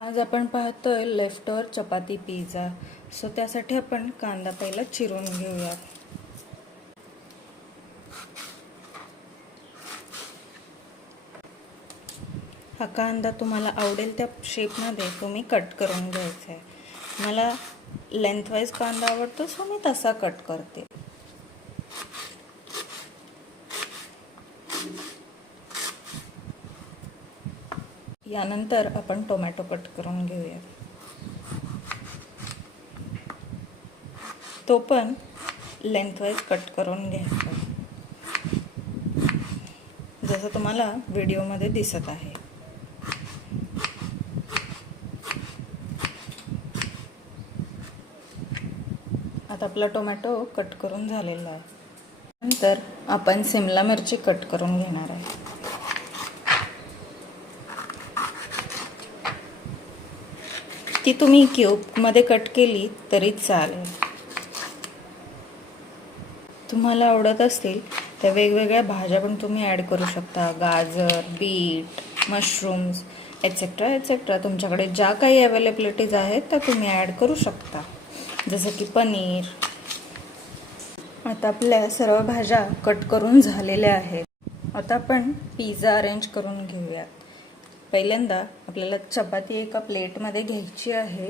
आज आपण पाहतोय लेफ्टओव्हर चपाती पिझ्झा. सो त्यासाठी आपण कांदा पहिला चिरून घेऊया. हा कांदा तुम्हाला आवडेल त्या शेपमध्ये तुम्ही कट करून घ्यायचा आहे. मला लेंथवाईज कांदा आवडतो सो मी तसा कट करते. यानंतर आपण टोमॅटो कट करून घेऊया. तो पण लेंथवाईज कट करून घ्यायचा जसं तुम्हाला व्हिडिओमध्ये दिसत आहे. आता आपला टोमॅटो कट करून झालेला आहे. नंतर आपण शिमला मिरची कट करून घेणार आहे. ती तुम्ही क्यूबमध्ये कट केली तरी चालेल. तुम्हाला आवडत असतील त्या वेगवेगळ्या भाज्या पण तुम्ही ॲड करू शकता. गाजर, बीट, मशरूम्स एक्सेट्रा एक्सेट्रा. तुमच्याकडे ज्या काही अवेलेबिलिटीज आहेत त्या तुम्ही ॲड करू शकता, जसं की पनीर. आता आपल्या सर्व भाज्या कट करून झालेल्या आहेत. आता आपण पिझ्झा अरेंज करून घेऊयात. पहिल्यांदा आपल्याला चपाती एका प्लेटमध्ये घ्यायची आहे.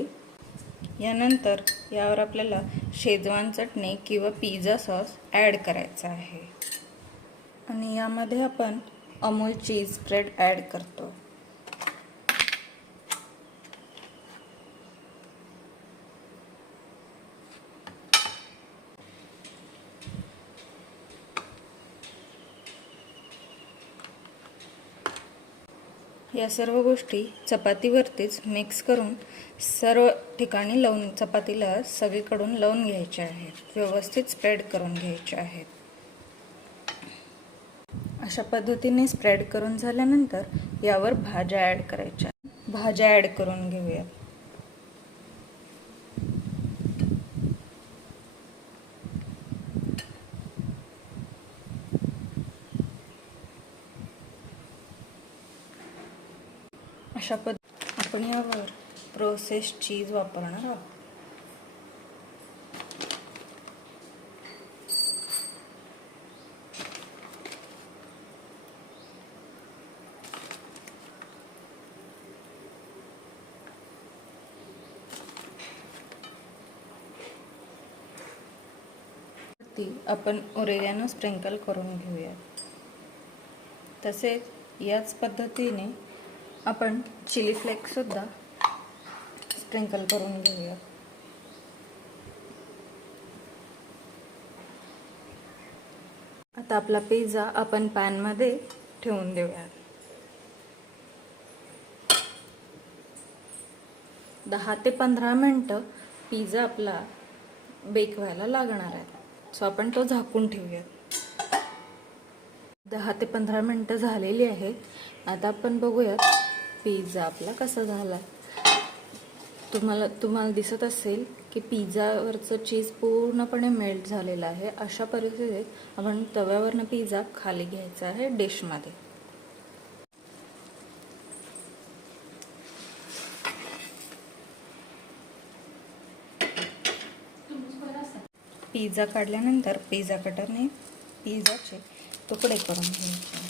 यानंतर यावर आपल्याला शेजवान चटणी किंवा पिझ्झा सॉस ॲड करायचा आहे आणि यामध्ये आपण अमूल चीज स्प्रेड ॲड करतो. या सर्व गोष्टी चपातीवरतीच मिक्स करून सर्व ठिकाणी लावून चपातीला सगळीकडून लावून घ्यायचे आहेत. व्यवस्थित स्प्रेड करून घ्यायचे आहेत. अशा पद्धतीने स्प्रेड करून झाल्यानंतर यावर भाज्या ॲड करायच्या. भाज्या ॲड करून घेऊया. अशा आपण यावर प्रोसेस्ड चीज वापरणार आहोत. आपण ओरेगानो स्प्रिंकल करून घेऊया. तसेच याच पद्धतीने आपण चिली फ्लेक्स सुद्धा स्प्रिंकल करून घेऊया. आता आपला पिझ्झा आपण पॅनमध्ये ठेवून देऊया. 10 ते 15 मिनिटं पिझ्झा आपला बेक व्हायला लागणार आहे. सो आपण तो झाकून ठेवूया. 10 ते 15 मिनिटं झालेली आहेत. आता आपण बघूयात पिझ्झा आपला कसा झाला. तुम्हाला दिसत असेल की पिझ्झावरचं चीज पूर्णपणे मेल्ट झालेलं आहे. अशा परिस्थितीत आपण तव्यावरनं पिझ्झा खाली घ्यायचा आहे डिशमध्ये. पिझ्झा काढल्यानंतर पिझ्झा कटरने पिझ्झाचे तुकडे करून घ्यायचे.